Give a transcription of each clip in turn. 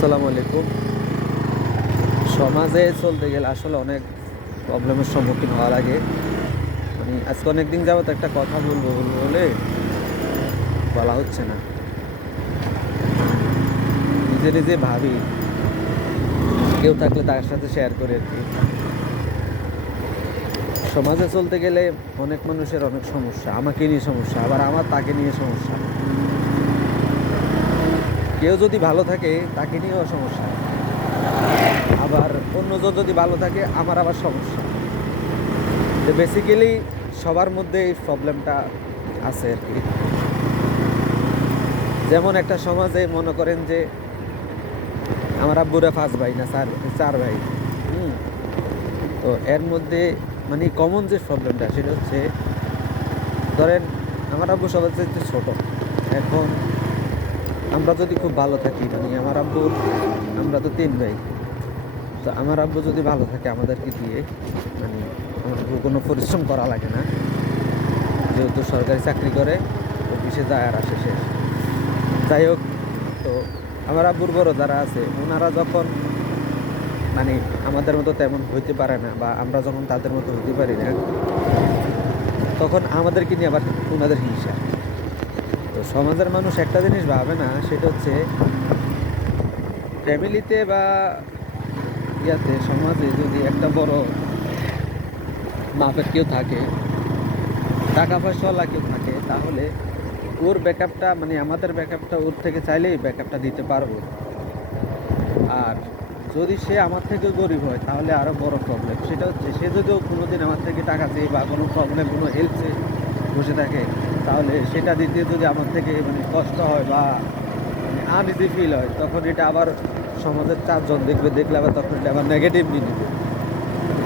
আসসালামু আলাইকুম। সমাজে চলতে গেলে আসলে অনেক প্রবলেমের সম্মুখীন হওয়া লাগে। আমি আজকে অনেক দিন যাবত একটা কথা বলব বলব বলে বলা হচ্ছে না। নিজে নিজে ভাবি, কেউ থাকলে তার সাথে শেয়ার করে আর কি। সমাজে চলতে গেলে অনেক মানুষের অনেক সমস্যা, আমাকে নিয়ে সমস্যা, আবার আমার তাকে নিয়ে সমস্যা। কেউ যদি ভালো থাকে, তাকে নিয়েও সমস্যা। আবার অন্যজন যদি ভালো থাকে, আমার আবার সমস্যা। তো বেসিক্যালি সবার মধ্যে এই প্রবলেমটা আছে আর কি। যেমন একটা সমাজে মনে করেন যে, আমার আব্বুরা পাঁচ ভাই না, চার চার ভাই। হুম? তো এর মধ্যে মানে কমন যে প্রবলেমটা সেটা হচ্ছে, ধরেন আমার আব্বু সবার চাইতে ছোট। এখন আমরা যদি খুব ভালো থাকি মানে আমার আব্বু, আমরা তো তিন ভাই। তো আমার আব্বু যদি ভালো থাকে আমাদেরকে দিয়ে মানে আমার কোনো পরিশ্রম করা লাগে না। যেহেতু সরকারি চাকরি করে, অফিসে যায় আর আসে শেষ যাই হোক, তো আমার আব্বুর বড় যারা আছে, ওনারা যখন মানে আমাদের মতো তেমন হইতে পারে না, বা আমরা যখন তাদের মতো হইতে পারি না, তখন আমাদেরকে নিয়ে আবার ওনাদের হিংসা। তো সমাজের মানুষ একটা জিনিস ভাবে না, সেটা হচ্ছে ফ্যামিলিতে বা ইয়াতে, সমাজে যদি একটা বড় মাপের কেউ থাকে, টাকা পয়সাওয়ালা কেউ থাকে, তাহলে ওর ব্যাকআপটা মানে আমাদের ব্যাকআপটা ওর থেকে চাইলেই ব্যাকআপটা দিতে পারব। আর যদি সে আমার থেকে গরিব হয়, তাহলে আরও বড় প্রবলেম সেটা হচ্ছে, সে যদিও কোনো দিন আমার থেকে টাকা চেয়ে বা কোনো প্রবলেম কোনো হেল্প চেয়ে বসে থাকে তাহলে সেটা দিতে যদি আমার থেকে মানে কষ্ট হয় বা মানে আনইজি ফিল হয়, তখন এটা আবার সমাজের চারজন দেখবে, দেখলে আবার তখন এটা আবার নেগেটিভলি নেবে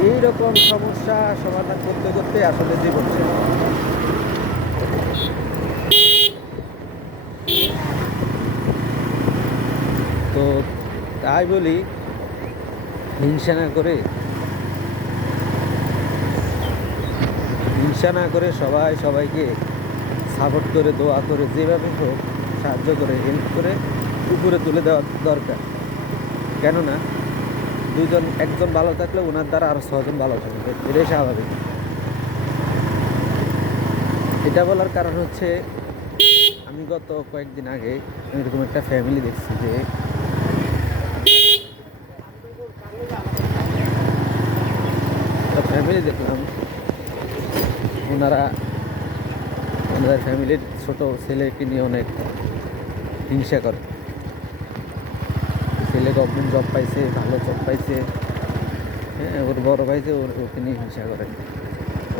এইরকম সমস্যা সমাধান করতে করতে আসলে জীবন হয়। তো তাই বলি, হিংসা না করে, হিংসা না করে সবাই সবাইকে সাপোর্ট করে, দোয়া করে, যেভাবে হোক সাহায্য করে, হেল্প করে উপরে তুলে দেওয়া দরকার। কেননা দুজন, একজন ভালো থাকলে ওনার দ্বারা আরও ছজন ভালো থাকবে। এটাই স্বাভাবিক। এটা বলার কারণ হচ্ছে, আমি গত কয়েকদিন আগে এরকম একটা ফ্যামিলি দেখছি যে ফ্যামিলি দেখলাম, ওনারা ওনাদের ফ্যামিলির ছোট ছেলেকে নিয়ে অনেক হিংসা করে। ছেলে গভর্নমেন্ট জব পাইছে, ভালো জব পাইছে হ্যাঁ ওর বড় যে ওর, ওকে নিয়ে হিংসা করে।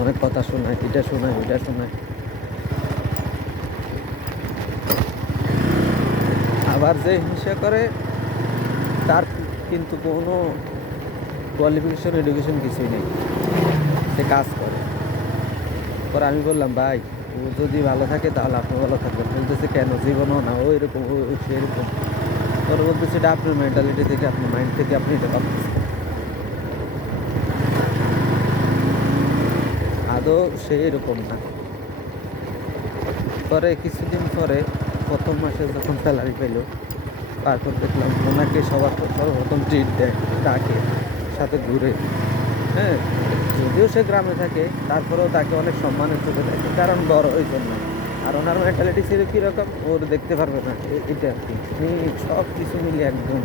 অনেক কথা শোনায়, এটা শোনায়, ওইটা শোনায়। আবার যে হিংসা করে, তার কিন্তু কোনো কোয়ালিফিকেশন এডুকেশন কিছুই নেই। সে কাজ করে। পরে আমি বললাম, ভাই ও যদি ভালো থাকে তাহলে আপনি ভালো থাকবেন। বলতেছে, কেন? জীবনও না, ও এরকম, ও ও সেরকম। পরে বলতেছে, এটা আপনার মেন্টালিটি থেকে, আপনার মাইন্ড থেকে আপনি এটা ভাবতেছেন। আদৌ সে এরকম না। পরে কিছুদিন পরে, প্রথম মাসে যখন স্যালারি পেল, তারপর দেখলাম, ওনাকে সবার সর্বপ্রথম ট্রিট দেয় ডাকে সাথে ঘুরে। হ্যাঁ যদিও সে গ্রামে থাকে, তারপরেও তাকে অনেক সম্মানের চোখে থাকে কারণ বড় ওই জন্য। আর ওনার মেন্টালিটি ছিল কীরকম? ওর দেখতে পারবে না এটা আর কি। সব কিছু মিলে একদম